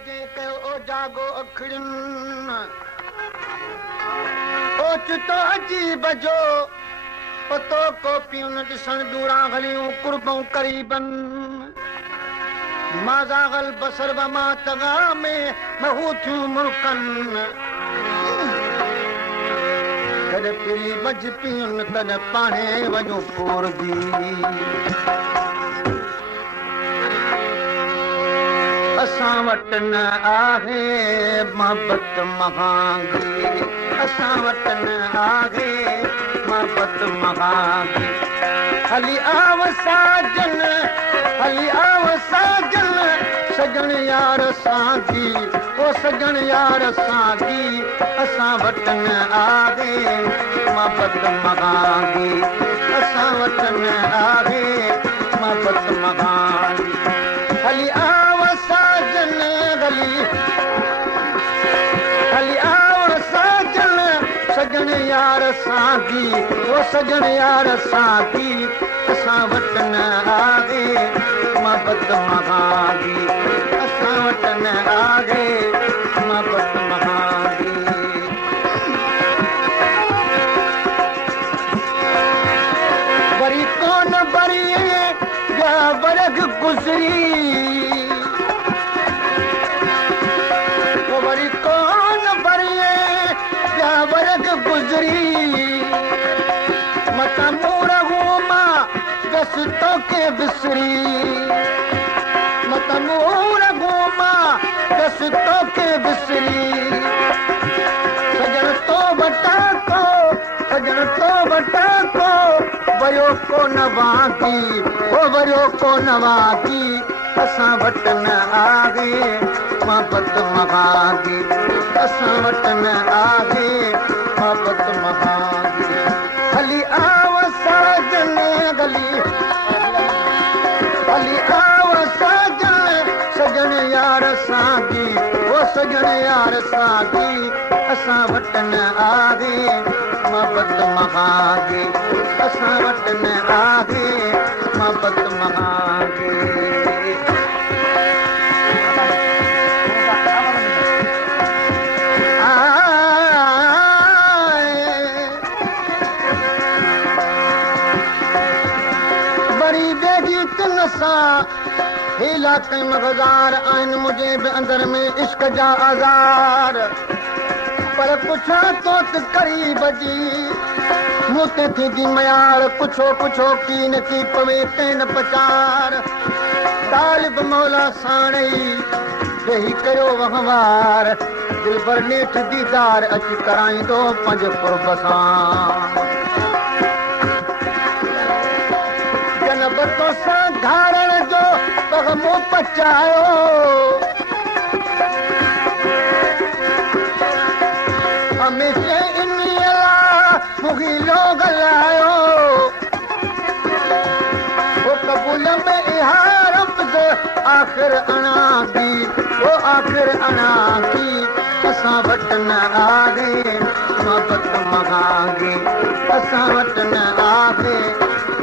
ओ जागो अखड़ियुनि ओचितो अजीब जो पतो कोपियुनि ॾिसण दूरां हलियूं कुर्बूं करीबनि माज़ागल बसर वमा तगा में महू थियूं मुल्कनि कॾहिं पिरी मझ पियुनि तॾहिं पाणे वञूं पूरबी असां वटि न आहे मोहबत महांगी असां वटि न आहे मोहबत महांगी हली आव साजन हली आव साजन सजण यार सागी ओ सजण यार सागी असां वटि न आहे मोहबत महांगी असां वटि न आहे मोहबत महांगी हली आव साजन हली आव साजन सजण यार सागी ओ सजण यार सागी असां वटि न आहे मोहबत महांगी असां वटि न आहे मोहबत महांगी वरी कोन वरी या वर्ग गुज़री वरी कोन वरी या वर्ग गुज़री मता मूर घुमा बस तोखे बिसरी मता मूर घुमा बस तोखे बिसरी सजण तो वटा को सजण तो वटा को वयो को नवागी ओ वयो को नवागी असां वटि न आहे मोहबत महांगी असां वटि न आहे मोहबत महांगी हली आव साजन गली हली आव साजन सजण यार सागी ओ सजण यार सागी असां वटि न आहे मोहबत महांगी असां वटि न आहे मोहबत महांगी इलाक़े में गज़ार आहिनि मुंहिंजे बि अंदर में इश्क जा आज़ार पर पुछां तो त क़रीब जी मूं ते थींदी मयार पुछो पुछो की न की पवे ते न पचार तालिब मौला साणे वेही कयो वहवार दिलबर नेठ दीदार अची कराईंदो पंज कुर्ब सां जनब तोसां धारण जो पगमो पचायो हमेशा इन्ही मुगीलो गलायो वो कबूल में इहारम आखिर अनागी वो आखिर अनागी असां वटि न आहे मोहबत महांगी असां वटि न आहे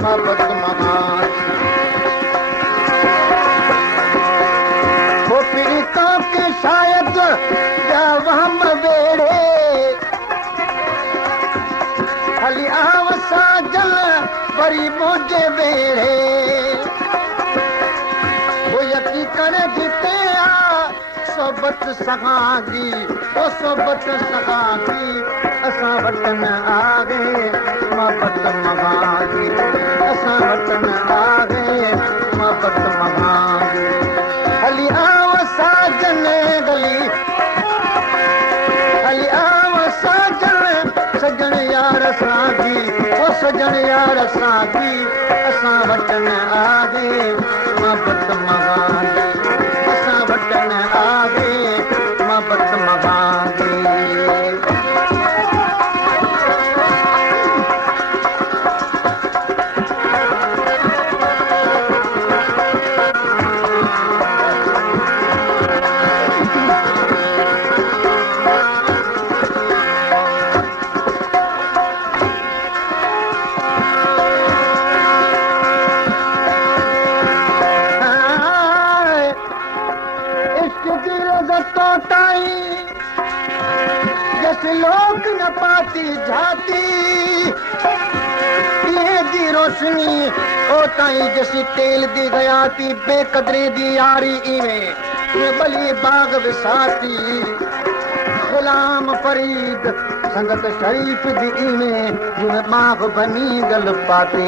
मोहबत महांगी वो पीड़ितों के शायद या वहम बेड़े हली आव साजन वरी मुझे बेड़े वो यकी करे जीते सोबत सगागी ओ सोबत सगागी असां वटि न आहे मोहबत महांगी असां वटि न आहे मोहबत महांगी हली आव साजन गली हली आव साजन सजण यार सागी ओ सजण यार सागी असां वटि न आहे मोहबत महांगी असां वटि न आहे मोहबत महांगी की रज़तो ताईं जस लोक न पाती जाती ये दी रोशनी ओ ताईं जसी तेल दी गयाती बेकदरी दी यारी इवें बली बाग विसाती गुलाम फरीद संगत शरीफ दी इवें जिवें बाग बनी गल पाती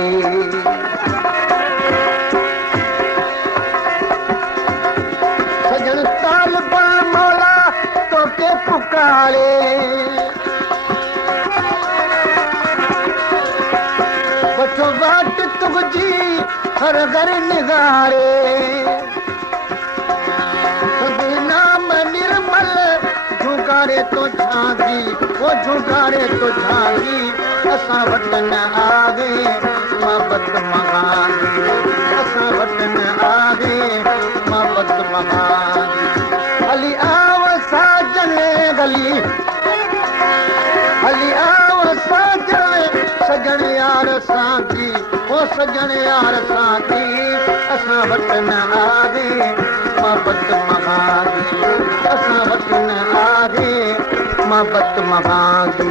सजन तालिबा मौला तो के पुकारे बचो बाट तुझी हर घर निगारे नाम निर्मल झुकारे तो झांगी वो झुकारे तो झांगी असां वतन आवे मोहब्बत मंगांगी असां वतन आवे मोहब्बत मंगांगी अली आव साजन गली अली आव साजन सजन यार साथी ओ सजन यार साथी असां वतन आवे मोहब्बत मंगांगी असां वतन आवे मोहब्बत मंगांगी